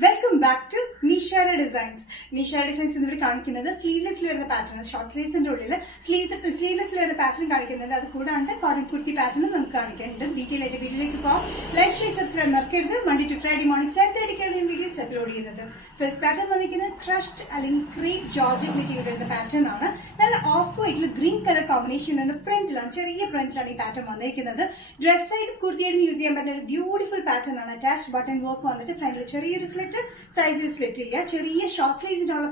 Welcome back to Nishara designs. Nishara designs എന്നിവിടെ കാണിക്കുന്നത് സ്ലീവ്ലെസ്സിൽ വരുന്ന പാറ്റേൺ, ഷോർട്ട് സ്ലീവ്സിന്റെ ഉള്ളിൽ സ്ലീവ്ലെസ്സിൽ വരുന്ന പാറ്റേൺ കാണിക്കുന്നുണ്ട്. അത് കൂടാണ്ട് കോട്ടൺ കുർത്തി പാറ്റേൺ നമുക്ക് കാണിക്കുന്നുണ്ട്. ഡീറ്റെയിൽ ആയിട്ട് വീഡിയോയിലേക്ക് പോകാം. ലൈക്ക് ഷെയർ സബ്സ്ക്രൈബ് മറക്കരുത്. Monday to Friday morning 7:30 videos upload ചെയ്യുന്നത്. ഫസ്റ്റ് പാറ്റേൺ വന്നിരിക്കുന്നത് ക്രഷ്ഡ് അല്ലെങ്കിൽ ക്രീപ്പ് ജോർജറ്റ് മെറ്റീരിയൽ വരുന്ന പാറ്റേൺ ആണ്. നല്ല ഓഫ് വൈറ്റിൽ ഗ്രീൻ കളർ കോമ്പിനേഷനിലാണ്, പ്രിന്റിലാണ്, ചെറിയ പ്രിന്റിലാണ് ഈ പാറ്റേൺ വന്നിരിക്കുന്നത്. ഡ്രസ് സൈഡ് കുർത്തിയായിട്ടും യൂസ് ചെയ്യാൻ പറ്റുന്ന ഒരു ബ്യൂട്ടിഫുൾ പാറ്റേൺ ആണ്. അറ്റാച്ച്ഡ് ബട്ടൺ വർക്ക് വന്നിട്ട് ഫ്രണ്ടിൽ ചെറിയൊരു സ്ലിറ്റ്, സൈസിൽ സ്ലിറ്റ് ചെയ്യുക. ചെറിയ ഷോർട്ട് സ്ലീവ്സിനുള്ള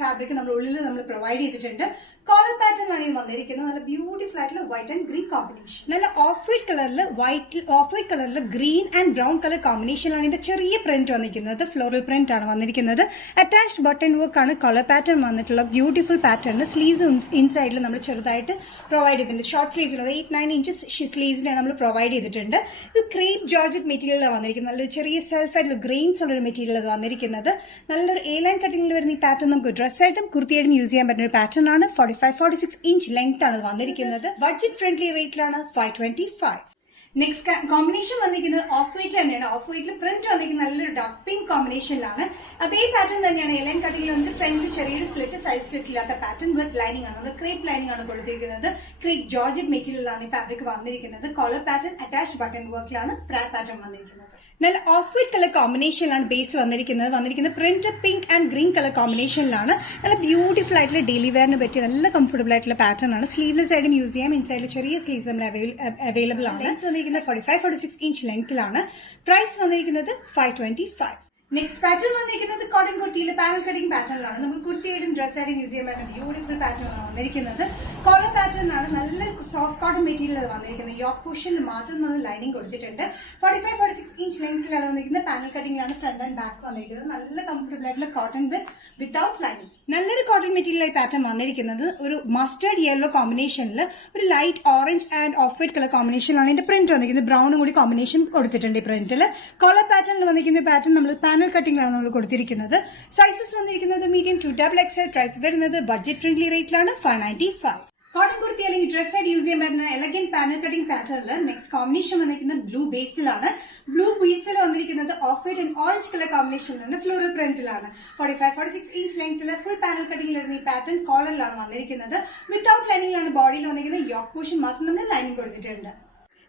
ഫാബ്രിക് നമ്മൾ ഉള്ളിൽ നമ്മൾ പ്രൊവൈഡ് ചെയ്തിട്ടുണ്ട്. കോളർ പാറ്റേൺ ആണ് ഇത് വന്നിരിക്കുന്നത്. നല്ല ബ്യൂട്ടിഫുൾ ആയിട്ടുള്ള വൈറ്റ് ആൻഡ് ഗ്രീൻ കോമ്പിനേഷൻ. നല്ല ഓഫ് വൈറ്റ് കളറിൽ ഗ്രീൻ ആൻഡ് ബ്രൗൺ കളർ കോമ്പിനേഷനിലാണ് ഇതിന്റെ ചെറിയ പ്രിന്റ് വന്നിരിക്കുന്നത്. ഫ്ലോറൽ പ്രിന്റ് ആണ് വന്നിരിക്കുന്നത്. അറ്റാച്ച്ഡ് ബട്ടൺ വർക്ക് ആണ് കളർ പാറ്റേൺ വന്നിട്ടുള്ള ബ്യൂട്ടിഫുൾ പാറ്റേൺ. സ്ലീവ്സ് ഇൻസൈഡിൽ നമ്മൾ ചെറുതായിട്ട് പ്രൊവൈഡ് ചെയ്തിട്ടുണ്ട്. ഷോർട്ട് സ്ലീവ്സിലുള്ള 8-9 ഇഞ്ചസ് സ്ലീവ്സിലാണ് നമ്മൾ പ്രൊവൈഡ് ചെയ്തിട്ടുണ്ട്. ഇത് ക്രീപ്പ് ജോർജറ്റ് മെറ്റീരിയലാണ് വന്നിരിക്കുന്നത്. നല്ലൊരു ചെറിയ സെൽഫ് ആയിട്ടുള്ള ഗ്രെയിൻസ് ഉള്ള ഒരു മെറ്റീരിയൽ അത് വന്നിരിക്കുന്നത്. നല്ലൊരു എ ലൈൻ കട്ടിംഗിൽ വരുന്ന ഈ പാറ്റേൺ നമുക്ക് ഡ്രസ്സായിട്ടും കുർത്തിയായിട്ടും യൂസ് ചെയ്യാൻ പറ്റുന്ന ഒരു പാറ്റേൺ ആണ്. 45-46 ഇഞ്ച് ലെങ്ത് ആണ് വന്നിരിക്കുന്നത്. ബഡ്ജറ്റ് ഫ്രണ്ട്ലി റേറ്റിലാണ് 525. നെക്സ്റ്റ് കോമ്പിനേഷൻ വന്നിരിക്കുന്നത് ഓഫ് വൈറ്റിൽ തന്നെയാണ്. ഓഫ് വൈറ്റിൽ പ്രിന്റ് വന്നിരിക്കുന്നത് നല്ലൊരു ഡാർക്ക് പിങ്ക് കോമ്പിനേഷനിലാണ്. അതേ പാറ്റേൺ തന്നെയാണ് എലൈൻ കട്ടിങ്ങിൽ വന്നിട്ട് ഫ്രണ്ടിൽ ചെറിയൊരു സ്ലിറ്റ്, സൈഡ് സ്ലിറ്റ് ഇല്ലാത്ത പാറ്റേൺ വിത്ത് ലൈനിങ് ആണ്. നമ്മൾ ക്രേപ്പ് ലൈനിങ് ആണ് കൊടുത്തിരിക്കുന്നത്. ക്രേപ്പ് ജോർജറ്റ് മെറ്റീരിയലാണ് ഈ ഫാബ്രിക് വന്നിരിക്കുന്നത്. കോളർ പാറ്റേൺ അറ്റാച്ച്ഡ് ബട്ടൺ വർക്കിലാണ് പാറ്റേൺ വന്നിരിക്കുന്നത്. നല്ല ഓഫ് വൈറ്റ് കളർ കോമ്പിനേഷനിലാണ് ബേസ് വന്നിരിക്കുന്നത്. Print pink and green colour കോമ്പിനേഷനിലാണ്. നല്ല ബ്യൂട്ടിഫുൾ ആയിട്ടുള്ള ഡെയിലി വെയറിന് പറ്റിയ നല്ല കംഫർട്ടബിൾ ആയിട്ടുള്ള പാറ്റേൺ ആണ്. സ്ലീവ്ലെസ് ആയിട്ടും യൂസ് ചെയ്യാം. ഇൻസൈഡിൽ ചെറിയ സ്ലീവ്സ് നമ്മൾ അവൈലബിൾ ആണ്. വന്നിരിക്കുന്നത് 45-46 ഇഞ്ച് ലെങ്ത്തിലാണ്. പ്രൈസ് വന്നിരിക്കുന്നത് 525. നെക്സ്റ്റ് പാറ്റേൺ വന്നിരിക്കുന്നത് കോട്ടൺ കുർത്തിയിൽ പാനൽ കട്ടിംഗ് പാറ്റേണിലാണ്. നമുക്ക് കുർത്തിയായിട്ടും ഡ്രസ്സായിട്ടും യൂസ് ചെയ്യാൻ പറ്റുന്ന ബ്യൂട്ടിഫുൾ പാറ്റേൺ ആണ് വന്നിരിക്കുന്നത്. കോളർ പാറ്റേൺ ആണ്. നല്ല സോഫ്റ്റ് കോട്ടൺ മെറ്റീരിയൽ ആണ് വന്നിരിക്കുന്നത്. യോക്ക് പോർഷനിൽ മാത്രം നമ്മൾ ലൈനിങ് കൊടുത്തിട്ടുണ്ട്. 45-46 ഇഞ്ച് ലെങ്ത്തിലാണ് വന്നിരിക്കുന്നത്. പാനൽ കട്ടിംഗിലാണ് ഫ്രണ്ട് ആൻഡ് ബാക്ക് വന്നിരിക്കുന്നത്. നല്ല കംഫർട്ടബിൾ ആയിട്ടുള്ള കോട്ടൺ വിത്തൗട്ട് ലൈനിങ്. നല്ലൊരു കോട്ടൺ മെറ്റീരിയൽ പാറ്റേൺ വന്നിരിക്കുന്നത്. ഒരു മസ്റ്റേർഡ് യെല്ലോ കോമ്പിനേഷനിൽ ഒരു light orange and off white colour കോമ്പിനേഷനിലാണ് ഇതിന്റെ പ്രിന്റ് വന്നിരിക്കുന്നത്. ബ്രൗണും കൂടി കോമ്പിനേഷൻ കൊടുത്തിട്ടുണ്ട് ഈ പ്രിന്റിൽ. കോളർ പാറ്റേണിൽ വന്നിരിക്കുന്ന പാറ്റേൺ നമ്മൾ പാനൽ കട്ടിംഗിലാണ് നമ്മൾ കൊടുത്തിരിക്കുന്നത്. സൈസസ് വന്നിരിക്കുന്നത് മീഡിയം ടു XXL. പ്രൈസ് വരുന്നത് ബഡ്ജറ്റ് ഫ്രണ്ട്ലി റേറ്റിലാണ് 595. കോട്ടൺ കുർത്തി അല്ലെങ്കിൽ ഡ്രസ് ആയിട്ട് യൂസ് ചെയ്യാൻ പറ്റുന്ന എലഗന്റ് പാനൽ കട്ടിംഗ് പാറ്റേണിൽ നെക്സ്റ്റ് കോമ്പിനേഷൻ വന്നിരിക്കുന്നത് ബ്ലൂ ബേസിലാണ്. ബ്ലൂ ബേസിൽ വന്നിരിക്കുന്നത് off white and orange colour കോമ്പിനേഷനിലാണ്. ഫ്ലോറൽ പ്രിന്റിലാണ്. 45-46 ഇഞ്ച് ലെങ്ത്തിൽ ഫുൾ പാനൽ കട്ടിംഗിൽ വരുന്ന ഈ പാറ്റേൺ കോളറിലാണ് വന്നിരിക്കുന്നത്. വിത്തൗട്ട് ലൈനിങ്ങിലാണ് ബോഡിയിൽ വന്നിരിക്കുന്നത്. യോക്ക് പോർഷൻ മാത്രം നമ്മൾ ലൈനിങ് കൊടുത്തിട്ടുണ്ട്.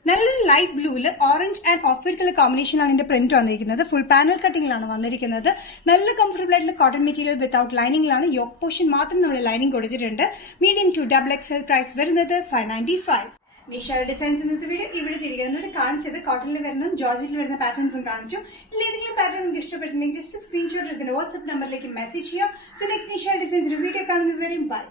നല്ലൊരു ലൈറ്റ് ബ്ലൂവിൽ orange and off white colour കോമ്പിനേഷനാണ് ഇതിന്റെ പ്രിന്റ് വന്നിരിക്കുന്നത്. ഫുൾ പാനൽ കട്ടിംഗിലാണ് വന്നിരിക്കുന്നത്. നല്ല കംഫർട്ടബിൾ ആയിട്ടുള്ള കോട്ടൺ മെറ്റീരിയൽ വിത്തൗട്ട് ലൈനിങ്ങിലാണ്. യോക്ക് പോർഷൻ മാത്രം നമ്മൾ ലൈനിങ് കൊടുത്തിട്ടുണ്ട്. Medium to XXL. പ്രൈസ് വരുന്നത് 595. നിഷാര ഡിസൈൻസ് ഇന്നത്തെ വീഡിയോ ഇവിടെ തിരികെ കാണിച്ചത് കോട്ടണിൽ വരുന്ന ജോർജറ്റിൽ വരുന്ന പാറ്റേൺസും കാണിച്ചു. ഇതിലേതെങ്കിലും പാറ്റേൺ നിങ്ങൾക്ക് ഇഷ്ടപ്പെട്ടിട്ടുണ്ടെങ്കിൽ ജസ്റ്റ് സ്ക്രീൻഷോട്ട് എടുത്തിട്ട് വാട്സ്ആപ്പ് നമ്പറിലേക്ക് മെസ്സേജ് ചെയ്യാം. സോ നെക്സ്റ്റ് നിഷാര ഡിസൈൻസിന്റെ വീഡിയോ കാണുന്നവരെയും ബൈ.